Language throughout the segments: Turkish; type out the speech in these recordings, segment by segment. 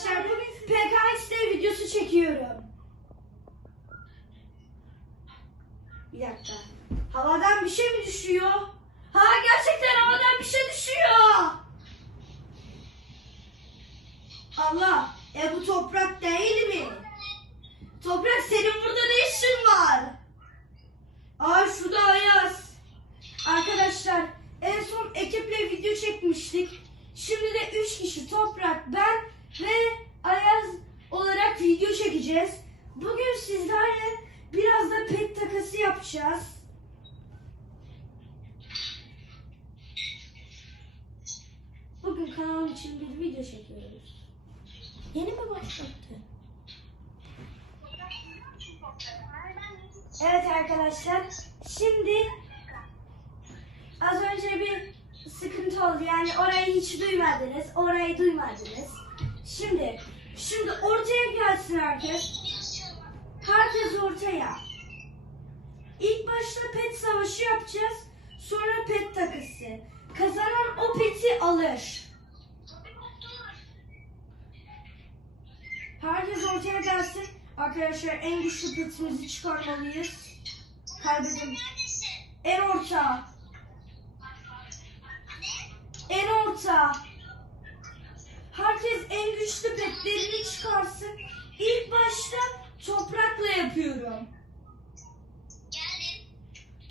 arkadaşlar bugün PKX'de videosu çekiyorum. Bir dakika. Havadan bir şey mi düşüyor? Ha gerçekten havadan bir şey düşüyor. Allah. E bu toprak değil mi? Toprak senin burada ne işin var? Aa şu da Ayaz. Arkadaşlar en son ekiple video çekmiştik. Şimdi de 3 kişi Toprak, ben ve Ayaz olarak video çekeceğiz. Bugün sizlerle biraz da pet takası yapacağız. Bugün kanalım için bir video çekiyoruz. Yeni mi başlattı? Evet arkadaşlar. Şimdi az önce bir sıkıntı oldu. Yani orayı hiç duymadınız. Orayı duymadınız. Şimdi şimdi ortaya gelsin herkes. Herkes ortaya. İlk başta pet savaşı yapacağız. Sonra pet takısı. Kazanan o peti alır. Herkes ortaya gelsin. Arkadaşlar en güçlü petimizi çıkarmalıyız. Kaybedim. En orta. En orta. Herkes en güçlü petlerini çıkarsın. İlk başta toprakla yapıyorum. Geldim.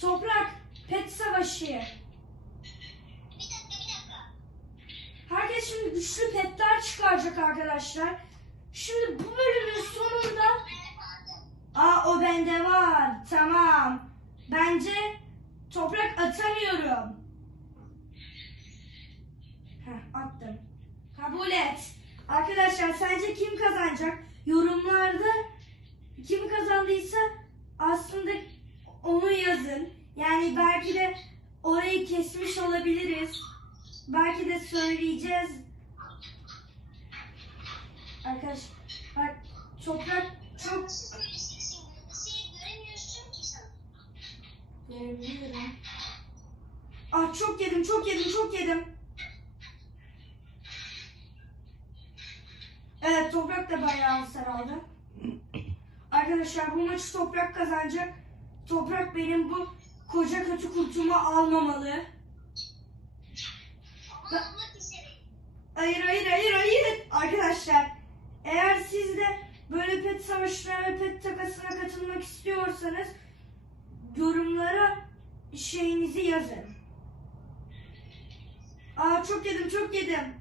Toprak, pet savaşı. Bir dakika bir dakika. Herkes şimdi güçlü çıkaracak arkadaşlar. Şimdi bu bölümün sonunda... Aa o bende var. Tamam. Bence toprak atamıyorum. Heh, attım. Kabul et. Arkadaşlar sence kim kazanacak? Yorumlarda kim kazandıysa aslında onu yazın. Yani belki de orayı kesmiş olabiliriz. Belki de söyleyeceğiz. Arkadaş bak toprak çok. Görebiliyorum. Ah çok yedim, çok yedim, çok yedim. Evet, toprak da bayağı hasar aldı. Arkadaşlar bu maçı toprak kazanacak. Toprak benim bu koca kötü kurtumu almamalı. Ama almak. Hayır, hayır, hayır, hayır. Arkadaşlar, eğer siz de böyle pet savaşına ve pet takasına katılmak istiyorsanız yorumlara şeyinizi yazın. Aa çok yedim, çok yedim.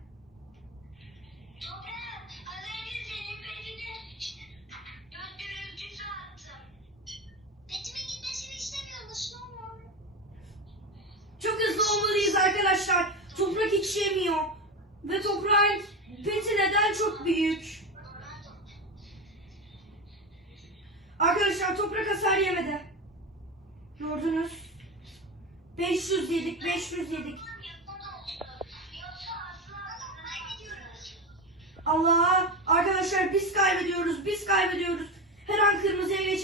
Çok hızlı olmalıyız arkadaşlar. Toprak hiç yemiyor. Ve toprağın peti neden çok büyük? Arkadaşlar toprak hasar yemedi. Gördünüz. 500 yedik, 500 yedik. Yoksa asla kaybediyoruz. Allah! Arkadaşlar biz kaybediyoruz, biz kaybediyoruz. Her an kırmızıya geçebiliriz.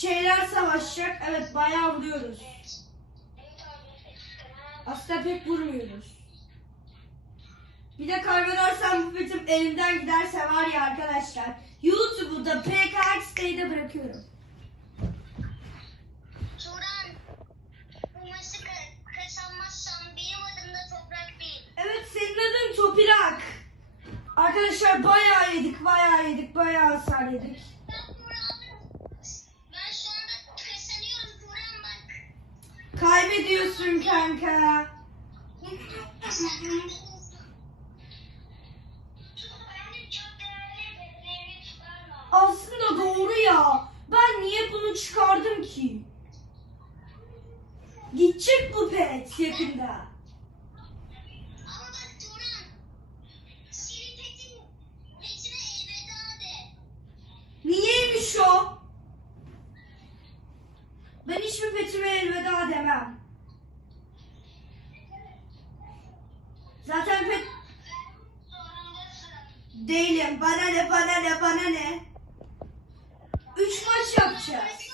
şeyler savaşacak. Evet bayağı vuruyoruz. Aslında pek vurmuyoruz. Bir de kaybedersem bu bütün elimden giderse var ya arkadaşlar. YouTube'u da PKX Day'de bırakıyorum. Turan, bu maçı kazanmazsam benim adım Toprak değil. Evet senin adın Toprak. Arkadaşlar bayağı yedik, bayağı yedik, bayağı hasar yedik. Kaybediyorsun kanka. Aslında doğru ya. Ben niye bunu çıkardım ki? Gidecek bu pet yakında. Niyeymiş o? Ben hiçbir petime elveda demem. Değilim. Bana ne bana ne bana ne. Üç maç yapacağız.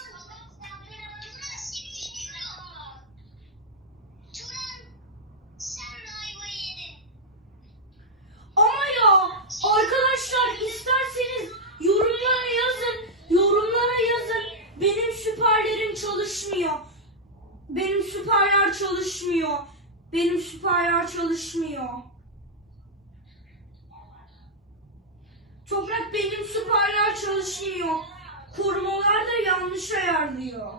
Çalışmıyor. Benim süperler çalışmıyor. Benim süperler çalışmıyor. Benim süperler çalışmıyor. Korumalar da yanlış ayarlıyor.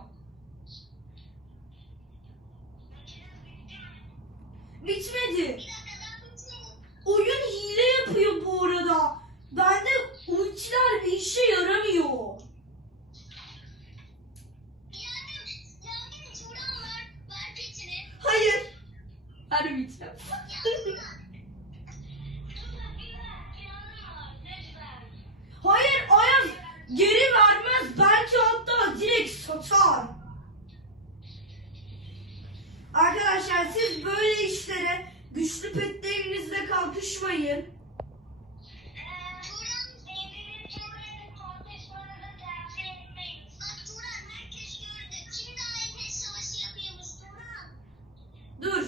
Bitmedi. Oyun hile yapıyor bu arada. Bende ultiler bir işe yaramıyor. Hayır. Vermeyeceğim. Hayır Ayaz geri vermez. Belki hatta direkt satar. Arkadaşlar siz böyle işlere güçlü petlerinizle kalkışmayın. Dur.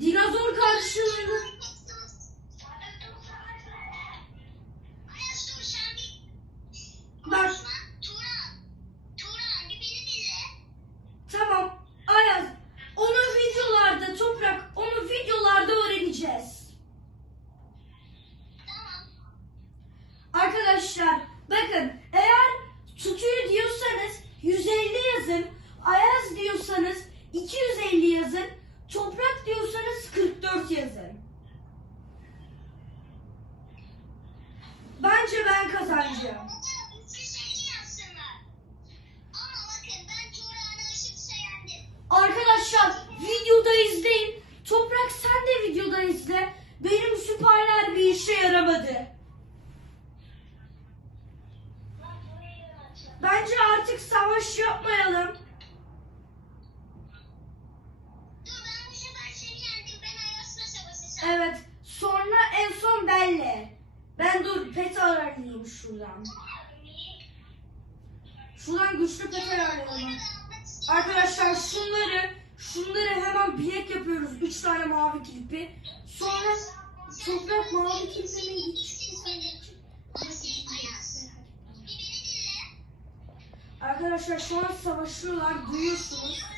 Dinozor karşılığında Bak. Turan, Turan bir beni dinle. tamam. Ayaz onu videolarda toprak onu videolarda öğreneceğiz. Tamam. Arkadaşlar bakın eğer tutuyor diyorsanız 150 yazın. Ayaz diyorsanız 250 yazın. Toprak diyorsanız 44 yazın. Bence ben kazanacağım. Arkadaşlar videoda izleyin. Toprak sen de videoda izle. Benim süperler bir işe yaramadı. Bence artık savaş yapmayalım. Benle. Ben dur pet ayarlayayım şuradan. Şuradan güçlü pet ayarlayalım. Arkadaşlar şunları şunları hemen bilek yapıyoruz. Üç tane mavi kirpi. Sonra toprak mavi kirpimin Arkadaşlar şu an savaşıyorlar. Duyuyorsunuz.